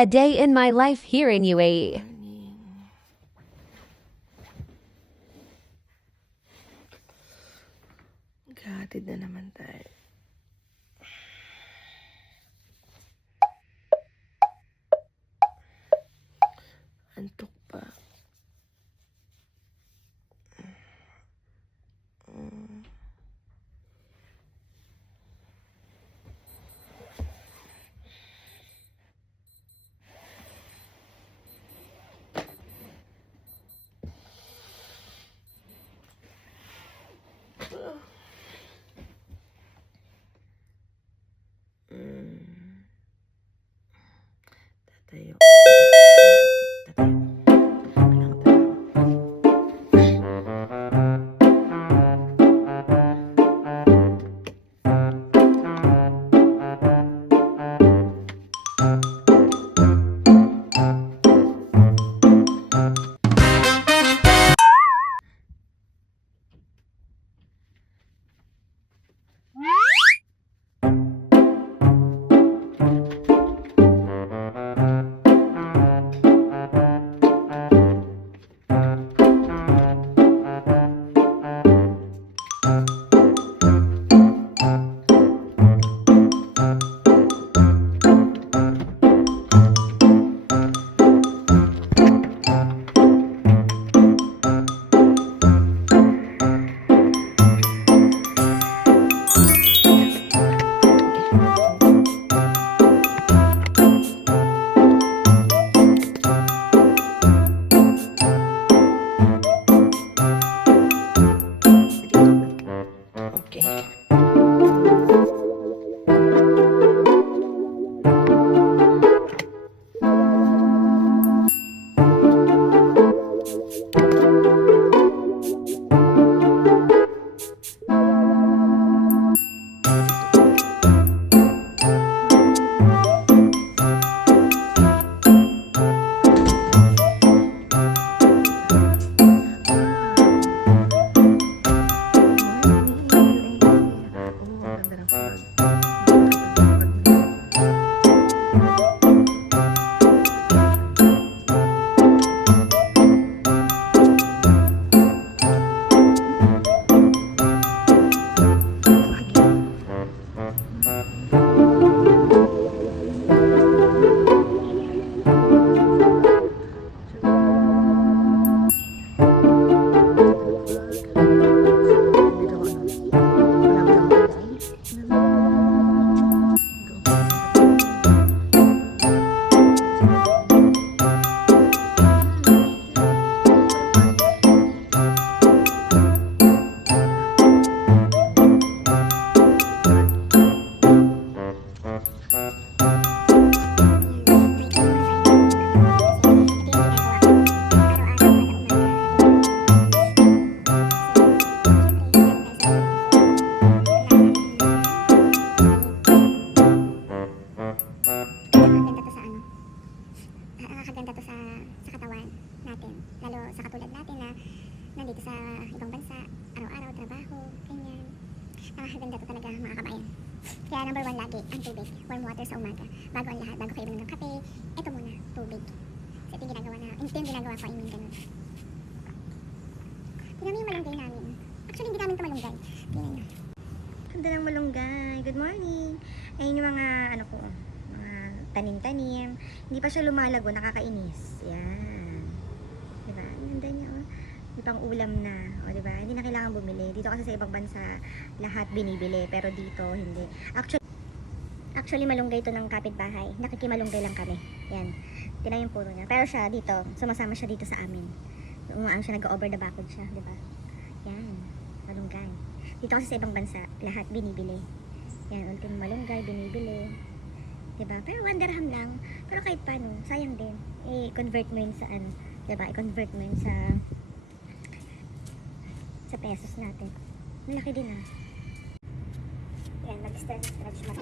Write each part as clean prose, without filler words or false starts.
A day in my life here in UAE. Maghahatid na naman tayo. Antok pa. Tatayo. Nakakaganda to sa katawan natin. Lalo sa katulad natin na nandito sa ibang bansa, araw-araw, trabaho, ganyan. Nakakaganda to talaga mga kabayan. Kaya number 1 lagi, ang tubig. Warm water sa umaga. Bago ang lahat, bago kayo inom ng kape, ito muna, tubig. So ito yung ginagawa ko, I mean ganun. Tingnan mo yung malunggay namin. Actually, hindi namin ito malunggay. Tingnan nyo. Ganda ng malunggay. Good morning. Ayun yung mga, mga tanim-tanim. Hindi pa siya lumalago, nakakainis. Yan. Diba? Ang ganda niya, oh. May pang ulam na. O, diba? Hindi na kailangan bumili. Dito kasi sa ibang bansa, lahat binibili. Pero dito, hindi. Actually, malunggay ito ng kapitbahay. Nakikimalunggay lang kami. Yan. Tinan yung puro niya. Pero siya dito, sumasama siya dito sa amin. Umaano siya, nag-over the backwood siya. Diba? Yan. Malunggay. Dito kasi sa ibang bansa, lahat binibili. Yan, ultimo malunggay, binibili. Diba? Pero 1 dirham lang. Pero kahit paano, sayang din. I-convert mo yun sa diba? I-convert mo yun sa pesos natin. Malaki din ah. Yan, mag-stretch mo.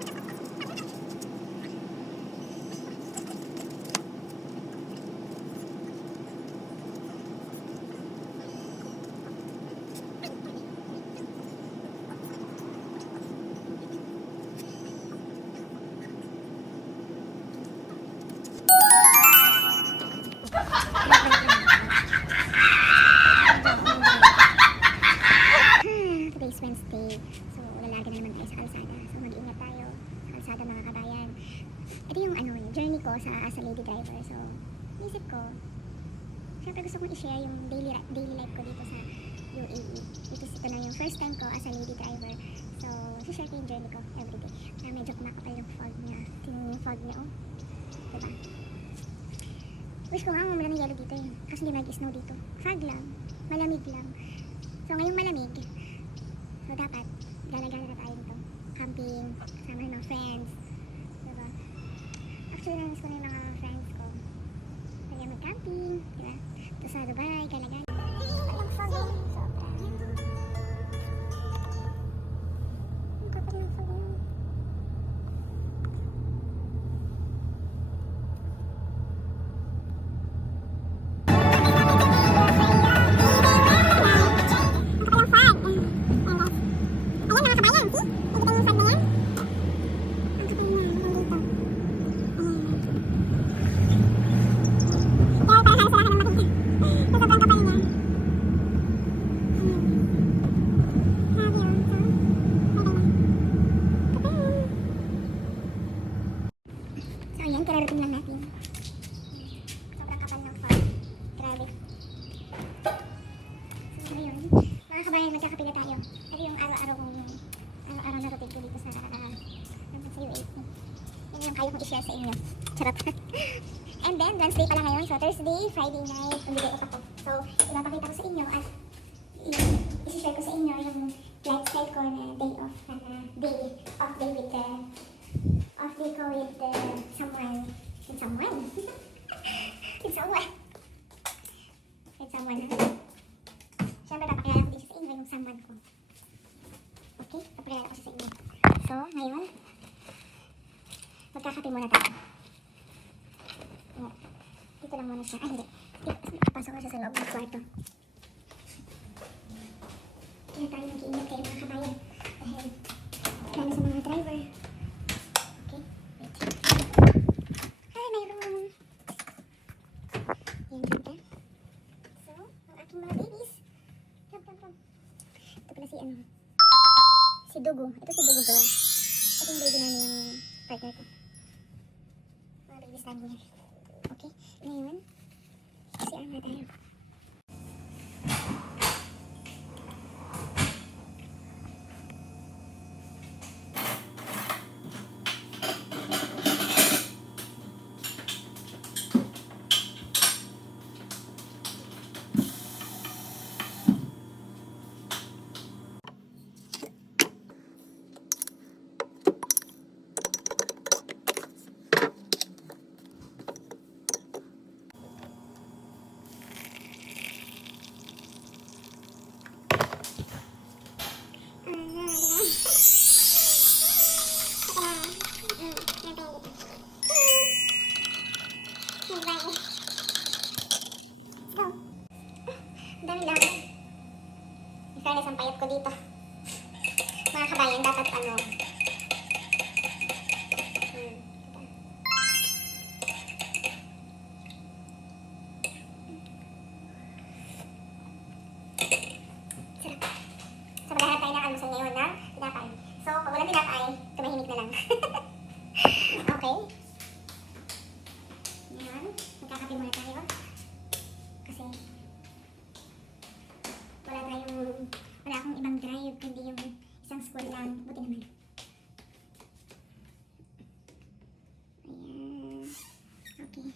ko sa as a lady driver. So, isip ko, syempre gusto kong i-share yung daily life ko dito sa UAE. Ito na yung first time ko as a lady driver. So, share ko yung journey ko everyday. Medyo kumakapal yung fog niya. Tingnan yung fog niya, oh. Diba? Wish ko nga umulan ng yellow dito eh. Kasi hindi nag-snow dito. Fog lang. Malamig lang. So, ngayong malamig, so dapat, gala-gala na tayo dito. Camping, kasama ng mga friends. Diba? Actually, namiss ko na yung mga friends ko. Kaya mag-camping, diba? Ito sa Dubai, gala-gala. Ang fog eh. Sobra. Ang kapal ng fog eh. So ayan, kararating lang natin. Sobrang kapal ng fog. Grabe. So ngayon, mga kabayan, magkakapila tayo. Ito yung araw-araw na routine ko dito sa UAE. Yan yung kaya kong i-share sa inyo. Charot. And then, Wednesday pala ngayon. So Thursday, Friday night, umigay ko pa to. So, ipapakita ko sa inyo at i-share ko sa inyo yung lifestyle ko na day off day with someone. With someone. With someone. Siyempre, papakilala ko din sa inyo yung someone ko. Okay? Papakilala ko siya sa inyo. So, ngayon, magkakape muna tayo. Dito lang muna siya. Ay, hindi. Pasok ko siya sa loob ng kwarto. Kaya tayo nag-iingat kayo mga kabayan. Dahil, lalo sa mga driver. Okay? Wait. Ay, mayroon. Yan, ganda. So, ang aking mga babies. Come. Ito pala si Dugu. Ito si Dugu girl. Ito yung baby namin yung partner ko. Mga babies namin yan. Okay? Ngayon, CR na tayo. Dami lang. In fairness, ang payat ko dito. Mga kabayan, dapat ano. Sarap. So, maghahanap tayo ng almusal ngayon ng tinapay. So, pag walang tinapay, tumahimik na lang. Okay? Ngayon, magkakape muna tayo. Kasi, wala akong ibang drive, kundi yung isang school lang. Buti naman. Ayan. Okay.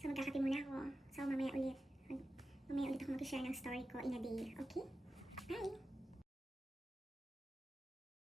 So, magkakape muna ako. So, mamaya ulit ako mag-share ng story ko in a day. Okay? Bye!